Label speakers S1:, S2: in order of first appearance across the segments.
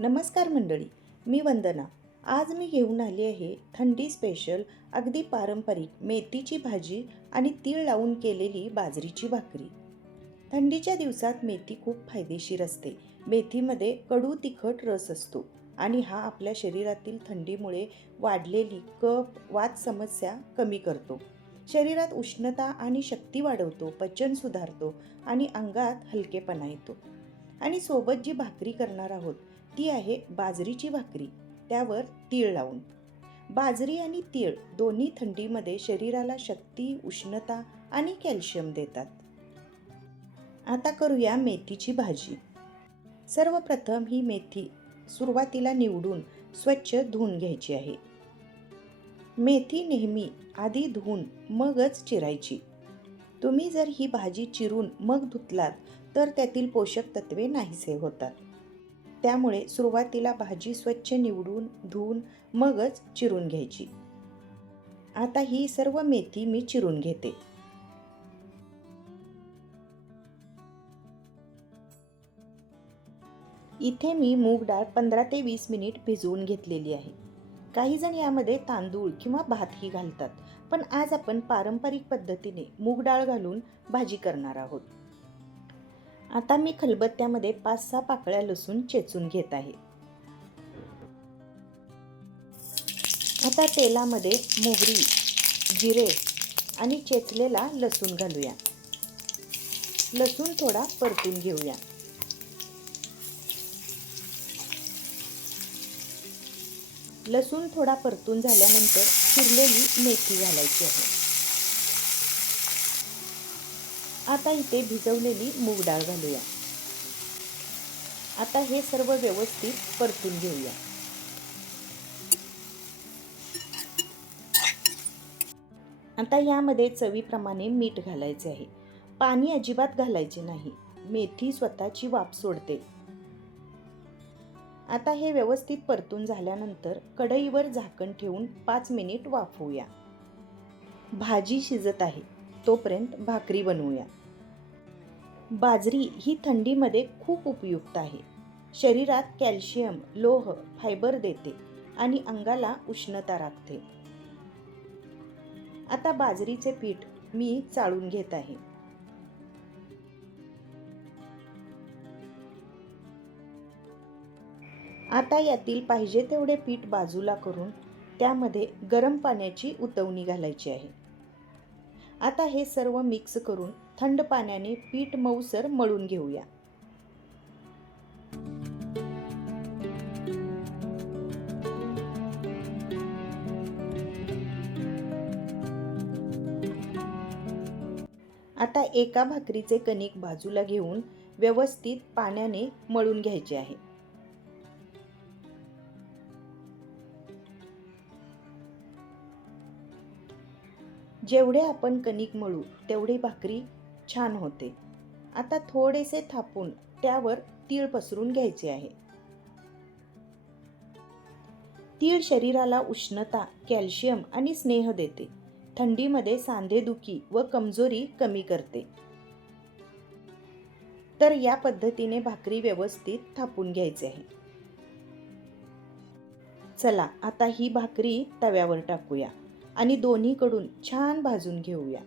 S1: नमस्कार मंडळी मी वंदना. आज मी घेऊन आली आहे थंडी स्पेशल अगदी पारंपरिक मेथीची भाजी आणि तीळ लावून केलेली बाजरीची भाकरी. थंडीच्या दिवसात मेथी खूप फायदेशीर असते. मेथीमध्ये कडू तिखट रस असतो आणि हा आपल्या शरीरातील थंडीमुळे वाढलेली कफ वात समस्या कमी करतो. शरीरात उष्णता आणि शक्ती वाढवतो पचन सुधारतो आणि अंगात हलकेपणा येतो. आणि सोबत जी भाकरी करणार आहोत ती आहे बाजरीची भाकरी. त्यावर तीळ लावून. बाजरी आणि तीळ दोन्ही थंडीमध्ये शरीराला शक्ती उष्णता आणि कॅल्शियम देतात. आता करूया मेथीची भाजी. सर्वप्रथम ही मेथी सुरुवातीला निवडून स्वच्छ धुवून घ्यायची आहे. मेथी नेहमी आधी धुवून मगच चिरायची. तुम्ही जर ही भाजी चिरून मग धुतलात तर त्यातील पोषक तत्वे नाहीसे होतात. त्यामुळे सुरुवातीला भाजी स्वच्छ निवडून धुवून मगच चिरून घ्यायची. आता ही सर्व मेथी मी चिरून घेते. इथे मी मूग डाळ पंधरा ते वीस मिनिट भिजवून घेतलेली आहे. काही जण यामध्ये तांदूळ किंवा भातही घालतात पण आज आपण पारंपरिक पद्धतीने मूग डाळ घालून भाजी करणार आहोत. आता मी खलबत्त्यामध्ये पाच सहा पाकळ्या लसूण चेचून घेत आहे. आता तेलामध्ये मोहरी जिरे आणि चेचलेला लसूण घालूया. लसूण थोडा परतून घेऊया. लसूण थोडा परतून झाल्यानंतर चिरलेली मेथी घालायची आहे. आता इथे भिजवलेली मूग डाळ घालूया. आता हे सर्व व्यवस्थित परतून घेऊया. आता यामध्ये चवीप्रमाणे मीठ घालायचे आहे. पाणी अजिबात घालायचे नाही. मेथी स्वतःची वाफ सोडते. आता हे व्यवस्थित परतून झाल्यानंतर कढईवर झाकण ठेवून पाच मिनिट वाफवूया. भाजी शिजत आहे. तोपर्यंत भाकरी बनवूया. बाजरी ही थंडीमध्ये खूप उपयुक्त आहे. शरीरात कॅल्शियम लोह फायबर देते आणि अंगाला उष्णता राखते. आता बाजरीचे पीठ मी चाळून घेत आहे. आता यातील पाहिजे तेवढे पीठ बाजूला करून त्यामध्ये गरम पाण्याची उतवणी घालायची आहे. आता हे सर्व मिक्स करून थंड पाण्याने पीठ मऊसर मळून घेऊया. आता एका भाकरीचे कणिक बाजूला घेऊन व्यवस्थित पाण्याने मळून घ्यायचे आहे. जेवढे आपण कणिक मळू तेवढी भाकरी छान होते. आता थोडेसे थापून त्यावर तीळ पसरून घ्यायचे आहे. तीळ शरीराला उष्णता कॅल्शियम आणि स्नेह देते. थंडीमध्ये सांधेदुखी व कमजोरी कमी करते. तर या पद्धतीने भाकरी व्यवस्थित थापून घ्यायचे आहे. चला आता ही भाकरी तव्यावर टाकूया. आणि दोन्हीकडून छान भाजून घेऊया.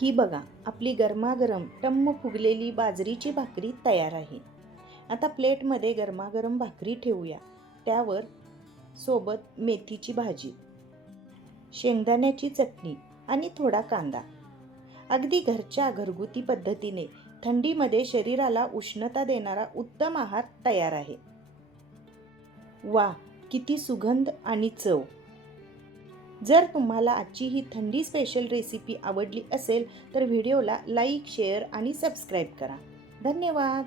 S1: ही बघा आपली गरमागरम टम्म फुगलेली बाजरीची भाकरी तयार आहे. आता प्लेटमध्ये गरमागरम भाकरी ठेवूया. त्यावर सोबत मेथीची भाजी शेंगदाण्याची चटणी आणि थोडा कांदा. अगदी घरच्या घरगुती पद्धतीने थंडीमध्ये शरीराला उष्णता देणारा उत्तम आहार तयार आहे. वा किती सुगंध आणि चव! जर तुम्हाला आजची ही थंडी स्पेशल रेसिपी आवडली असेल तर व्हिडिओला लाईक शेअर आणि सबस्क्राईब करा. धन्यवाद!